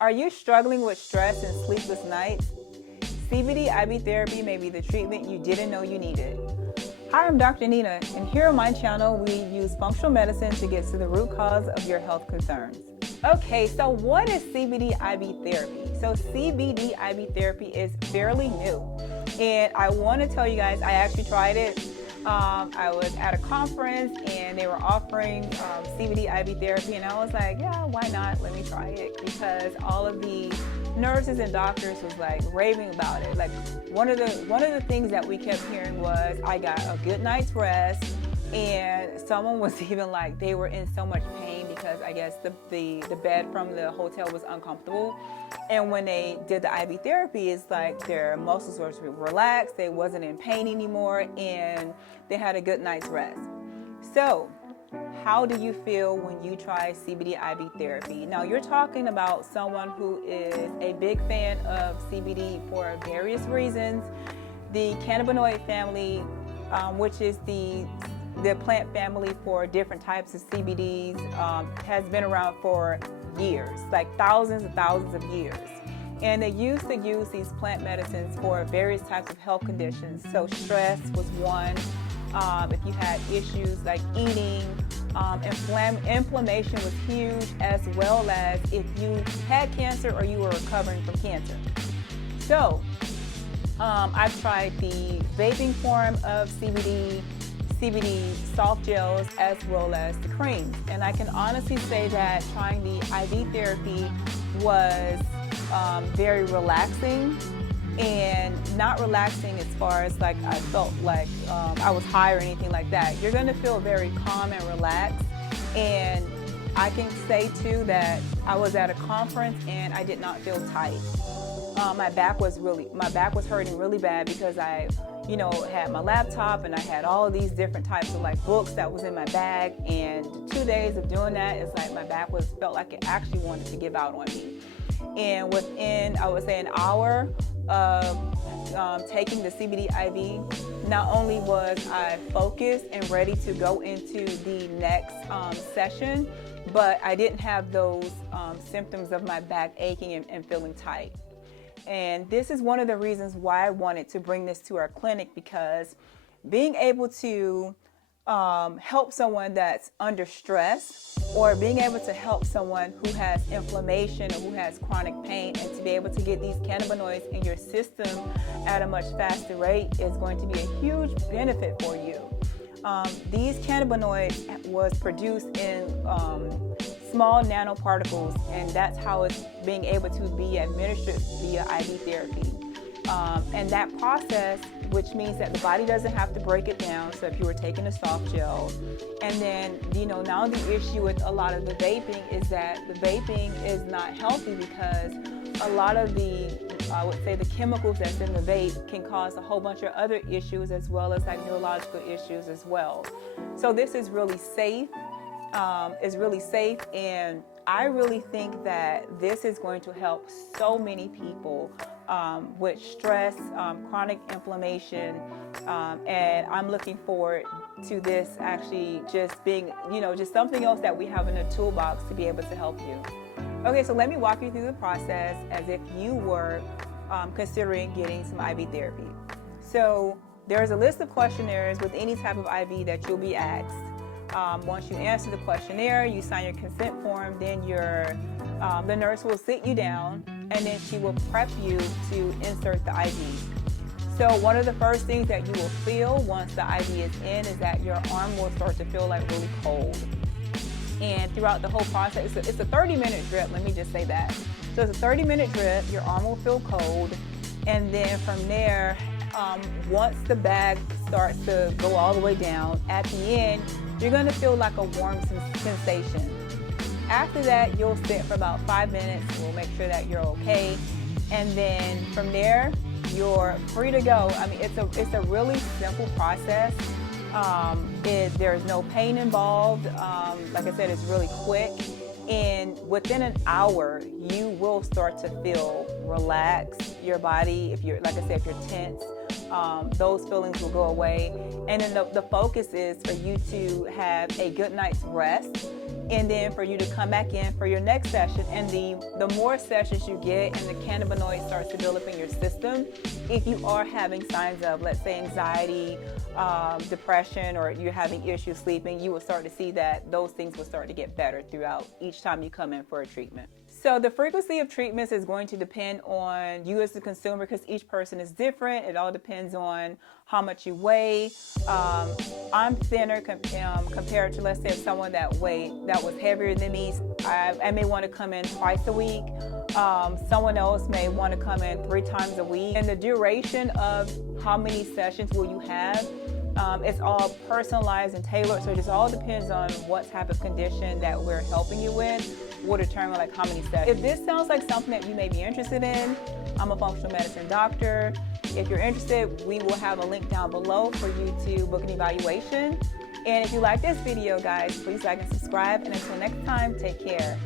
Are you struggling with stress and sleepless nights? CBD IV therapy may be the treatment you didn't know you needed. Hi, I'm Dr. Nina, and here on my channel, we use functional medicine to get to the root cause of your health concerns. Okay, so what is CBD IV therapy? So CBD IV therapy is fairly new, and I want to tell you guys, I actually tried it. I was at a conference and they were offering CBD IV therapy, and I was like, yeah, why not? Let me try it, because all of the nurses and doctors was like raving about it. Like one of the things that we kept hearing was I got a good night's rest, and someone was even like they were in so much pain because I guess the bed from the hotel was uncomfortable. And when they did the IV therapy, it's like their muscles were relaxed, they wasn't in pain anymore, and they had a good night's rest. So how do you feel when you try CBD IV therapy? Now, you're talking about someone who is a big fan of CBD for various reasons. The cannabinoid family, which is the plant family for different types of CBDs, has been around for years, like thousands and thousands of years. And they used to use these plant medicines for various types of health conditions. So stress was one. If you had issues like eating, inflammation was huge, as well as if you had cancer or you were recovering from cancer. So I've tried the vaping form of CBD soft gels, as well as the creams. And I can honestly say that trying the IV therapy was very relaxing, and not relaxing as far as like I felt like I was high or anything like that. You're going to feel very calm and relaxed. And I can say too that I was at a conference and I did not feel tight. My back was hurting really bad because I had my laptop and I had all of these different types of like books that was in my bag. And 2 days of doing that, it's like my back felt like it actually wanted to give out on me. And within, I would say, an hour of taking the CBD IV, not only was I focused and ready to go into the next session, but I didn't have those symptoms of my back aching and feeling tight. And this is one of the reasons why I wanted to bring this to our clinic, because being able to help someone that's under stress, or being able to help someone who has inflammation or who has chronic pain, and to be able to get these cannabinoids in your system at a much faster rate is going to be a huge benefit for you. These cannabinoids was produced in small nanoparticles, and that's how it's being able to be administered via IV therapy. And that process, which means that the body doesn't have to break it down. So if you were taking a soft gel, and then, now the issue with a lot of the vaping is that the vaping is not healthy, because a lot of I would say the chemicals that's in the vape can cause a whole bunch of other issues, as well as like neurological issues as well. So this is really safe. And I really think that this is going to help so many people with stress, chronic inflammation, and I'm looking forward to this actually just being, just something else that we have in the toolbox to be able to help you. Okay, so let me walk you through the process as if you were considering getting some IV therapy. So there's a list of questionnaires with any type of IV that you'll be asked. Once you answer the questionnaire, you sign your consent form, then the nurse will sit you down, and then she will prep you to insert the IV. So one of the first things that you will feel once the IV is in is that your arm will start to feel like really cold. And throughout the whole process, it's a 30-minute drip, let me just say that. So it's a 30-minute drip, your arm will feel cold, and then from there, once the bag starts to go all the way down, at the end, you're going to feel like a warm sensation. After that, you'll sit for about 5 minutes. We'll make sure that you're okay. And then from there, you're free to go. I mean, it's a really simple process. There's no pain involved. Like I said, it's really quick. And within an hour, you will start to feel relaxed. Your body, if you're tense, those feelings will go away. And then the focus is for you to have a good night's rest and then for you to come back in for your next session. And the more sessions you get and the cannabinoid starts to build up in your system, if you are having signs of, let's say, anxiety, depression, or you're having issues sleeping, you will start to see that those things will start to get better throughout each time you come in for a treatment. So the frequency of treatments is going to depend on you as the consumer, because each person is different. It all depends on how much you weigh. I'm thinner compared to, let's say, someone that was heavier than me. I may want to come in twice a week. Someone else may want to come in 3 times a week. And the duration of how many sessions will you have, it's all personalized and tailored. So it just all depends on what type of condition that we're helping you with will determine like how many sessions. If this sounds like something that you may be interested in, I'm a functional medicine doctor. If you're interested, we will have a link down below for you to book an evaluation. And if you like this video, guys, please like and subscribe. And until next time, take care.